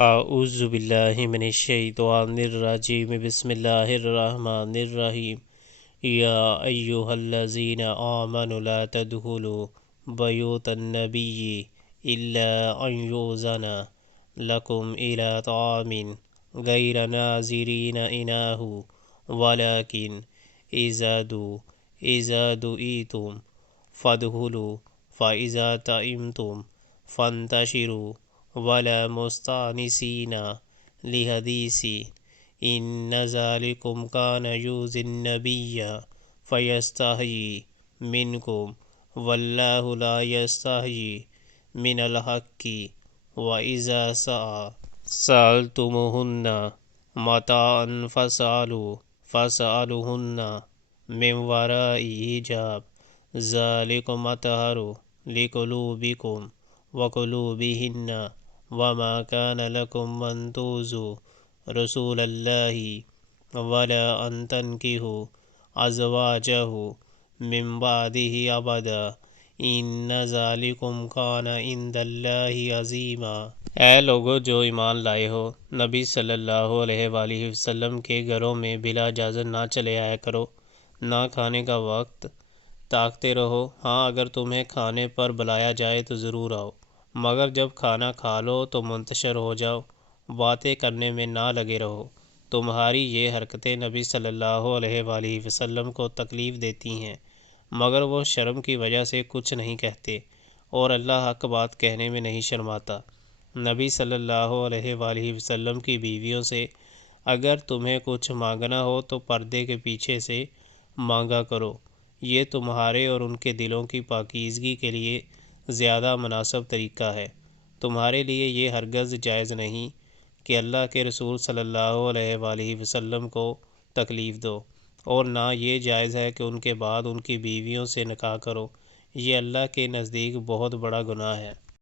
اعوذ باللہ من الشیطان الرجیم بسم اللہ الرحمن الرحیم یا ایہا الذین آمنوا لا تدخلوا بیوت النبی الا ان یؤذن لکم الی طعام غیر ناظرین اناہ ولکن اذا دعیتم فادخلوا فاذا طعمتم فانتشروا ولا مستانسین لحدیث ان ذلکم کان یؤذی النبی فیستحیی منکم واللہ لا یستحیی من الحق وَإِذَا سَأَلْتُمُوهُنَّ مَتَاعًا فَاسْأَلُوهُنَّ مِنْ وَرَاءِ حِجَابٍ ذَلِكُمْ أَطْهَرُ لِقُلُوبِكُمْ وَقُلُوبِهِنَّ وَمَا كَانَ لَكُمْ أَنْ تُؤْذُوا رَسُولَ اللَّهِ وَلَا أَنْ تَنكِحُوا أَزْوَاجَهُ مِنْ بَعْدِهِ أَبَدًا ان ذالکم کان عند اللہ عظیما۔ اے لوگو جو ایمان لائے ہو، نبی صلی اللہ علیہ وآلہ وسلم کے گھروں میں بلا اجازت نہ چلے آیا کرو، نہ کھانے کا وقت تاکتے رہو۔ ہاں اگر تمہیں کھانے پر بلایا جائے تو ضرور آؤ، مگر جب کھانا کھا لو تو منتشر ہو جاؤ، باتیں کرنے میں نہ لگے رہو۔ تمہاری یہ حرکتیں نبی صلی اللہ علیہ وآلہ وسلم کو تکلیف دیتی ہیں، مگر وہ شرم کی وجہ سے کچھ نہیں کہتے اور اللہ حق بات کہنے میں نہیں شرماتا۔ نبی صلی اللہ علیہ وآلہ وسلم کی بیویوں سے اگر تمہیں کچھ مانگنا ہو تو پردے کے پیچھے سے مانگا کرو، یہ تمہارے اور ان کے دلوں کی پاکیزگی کے لیے زیادہ مناسب طریقہ ہے۔ تمہارے لیے یہ ہرگز جائز نہیں کہ اللہ کے رسول صلی اللہ علیہ وآلہ وسلم کو تکلیف دو، اور نہ یہ جائز ہے کہ ان کے بعد ان کی بیویوں سے نکاح کرو، یہ اللہ کے نزدیک بہت بڑا گناہ ہے۔